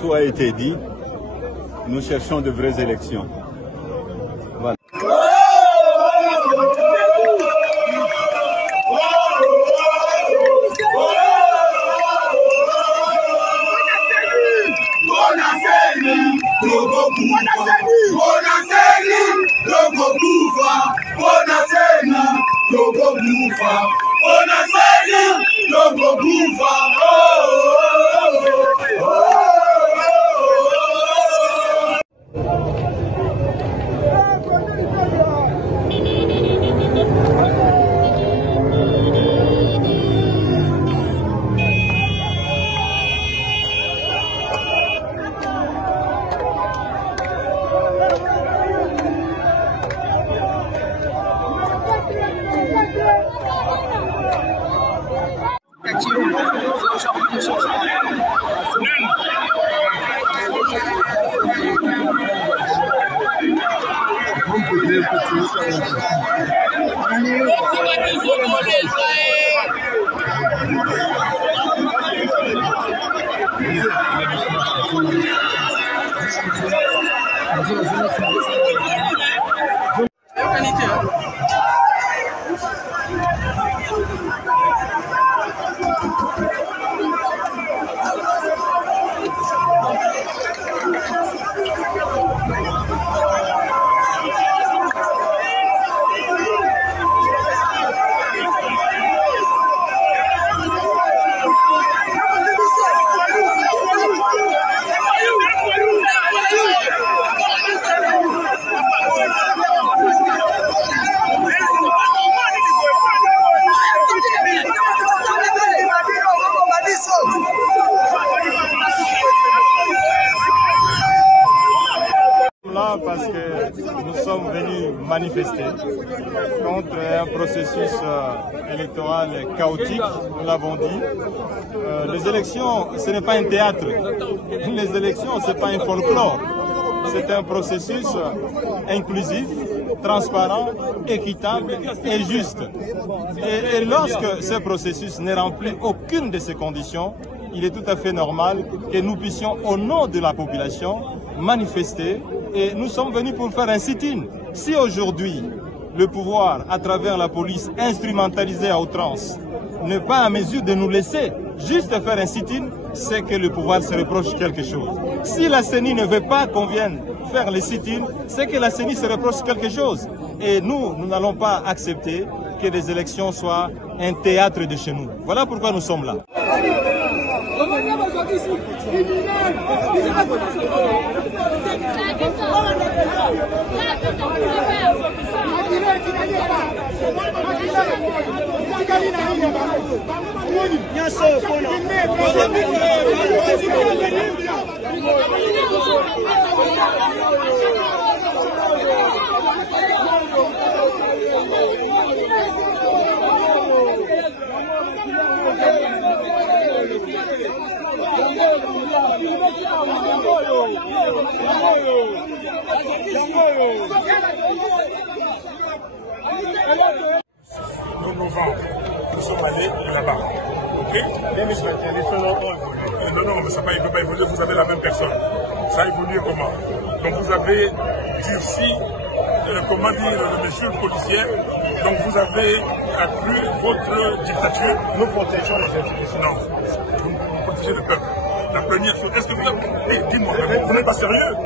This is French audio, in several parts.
Tout a été dit, nous cherchons de vraies élections. Voilà. Parce que nous sommes venus manifester contre un processus électoral chaotique, nous l'avons dit. Les élections, ce n'est pas un théâtre. Les élections, ce n'est pas un folklore. C'est un processus inclusif, transparent, équitable et juste. Et lorsque ce processus ne remplit aucune de ces conditions, il est tout à fait normal que nous puissions, au nom de la population, manifester. Et nous sommes venus pour faire un sit-in. Si aujourd'hui, le pouvoir, à travers la police instrumentalisée à outrance, n'est pas à mesure de nous laisser juste faire un sit-in, c'est que le pouvoir se reproche quelque chose. Si la CENI ne veut pas qu'on vienne faire le sit-in, c'est que la CENI se reproche quelque chose. Et nous n'allons pas accepter que les élections soient un théâtre de chez nous. Voilà pourquoi nous sommes là. Non, mais ça ne peut pas évoluer, vous avez la même personne. Ça a évolué comment? Donc vous avez durci, comment dire, le monsieur policier, donc vous avez accru votre dictature. Nous protégeons les institutions. Non, vous protégez le peuple. La première chose, est-ce que vous êtes... dis-moi, vous n'êtes pas sérieux?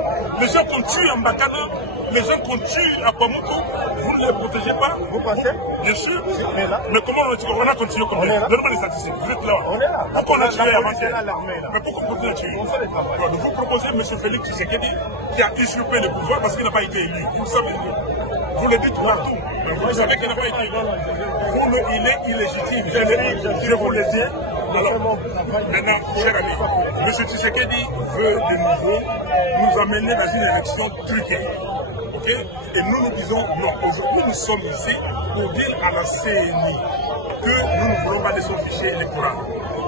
Les gens qu'on tue en Bakana, les gens qu'on tue à Kwamoto, vous ne les protégez pas? Vous pensez? Bien sûr. Mais comment on a continué comme ça? Donnez-moi les statistiques. Vous êtes là. On est là. Pourquoi on a tué avant-hier? l'armée là. Mais pourquoi on continue à tuer? On fait le travail. Vous proposez M. Félix Tshisekedi qui a usurpé le pouvoir parce qu'il n'a pas été élu. Vous le savez. Vous le dites partout. Vous savez qu'il n'a pas été élu. Il est illégitime. Je vous le dis. Alors, maintenant, cher ami, M. Tshisekedi veut de nouveau nous amener dans une élection truquée. Okay? Et nous disons non. Aujourd'hui, nous sommes ici pour dire à la CNI que nous ne voulons pas de son fichier électoral.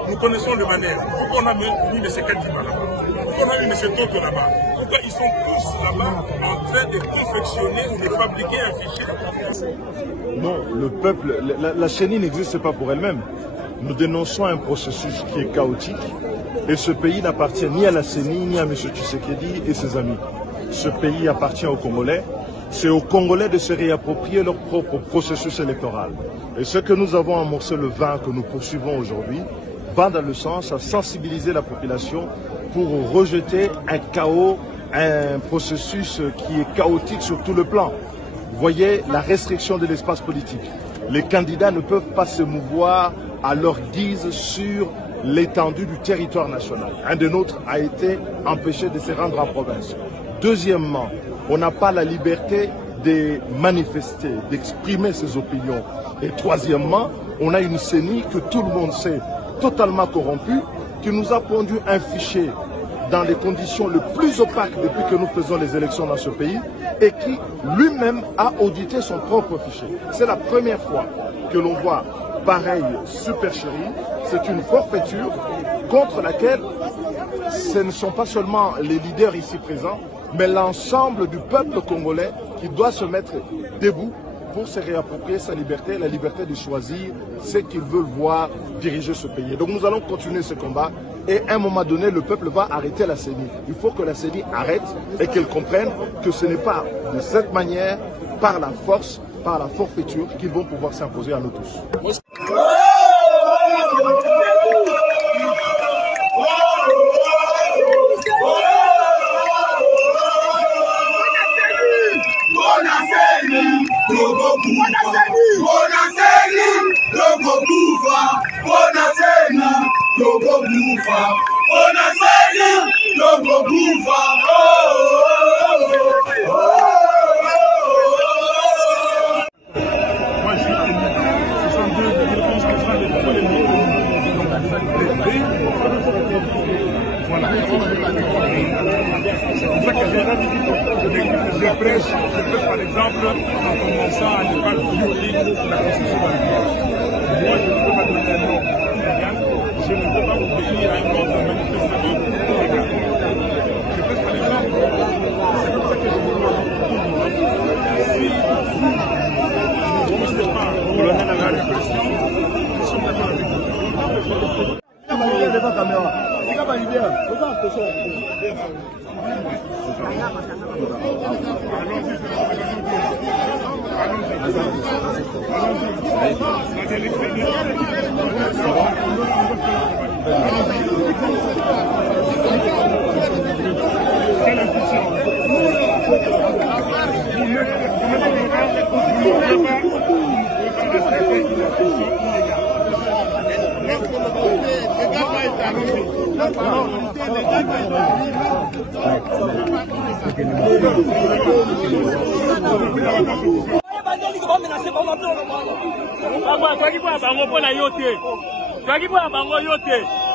Nous connaissons le manège. Pourquoi on a mis M. Kadiba là-bas? Pourquoi on a mis M. Toto là-bas? Pourquoi ils sont tous là-bas en train de confectionner ou de fabriquer un fichier? Non, le peuple, la CENI n'existe pas pour elle-même. Nous dénonçons un processus qui est chaotique et ce pays n'appartient ni à la CENI ni à M. Tshisekedi et ses amis. Ce pays appartient aux Congolais. C'est aux Congolais de se réapproprier leur propre processus électoral. Et ce que nous avons amorcé le 20 que nous poursuivons aujourd'hui va dans le sens à sensibiliser la population pour rejeter un chaos, un processus qui est chaotique sur tout le plan. Vous voyez la restriction de l'espace politique. Les candidats ne peuvent pas se mouvoir à leur guise sur l'étendue du territoire national. Un des nôtres a été empêché de se rendre en province. Deuxièmement, on n'a pas la liberté de manifester, d'exprimer ses opinions. Et troisièmement, on a une CENI que tout le monde sait totalement corrompue, qui nous a pondu un fichier dans les conditions les plus opaques depuis que nous faisons les élections dans ce pays et qui lui-même a audité son propre fichier. C'est la première fois que l'on voit pareil supercherie. C'est une forfaiture contre laquelle ce ne sont pas seulement les leaders ici présents, mais l'ensemble du peuple congolais qui doit se mettre debout pour se réapproprier sa liberté, la liberté de choisir ce qu'ils veulent voir diriger ce pays. Donc nous allons continuer ce combat et à un moment donné, le peuple va arrêter la CENI. Il faut que la CENI arrête et qu'elle comprenne que ce n'est pas de cette manière, par la force, par la forfaiture, qu'ils vont pouvoir s'imposer à nous tous. Je prêche par exemple en commençant à ne pas violer la Constitution de la République. Moi, je ne peux pas donner un ordre illégal, je ne peux pas obéir à un ordre manifestateur illégal. Je prêche par exemple, c'est comme ça que je vous dis, si vous ne respectez pas la répression, nous sommes d'accord avec vous. Bango yote.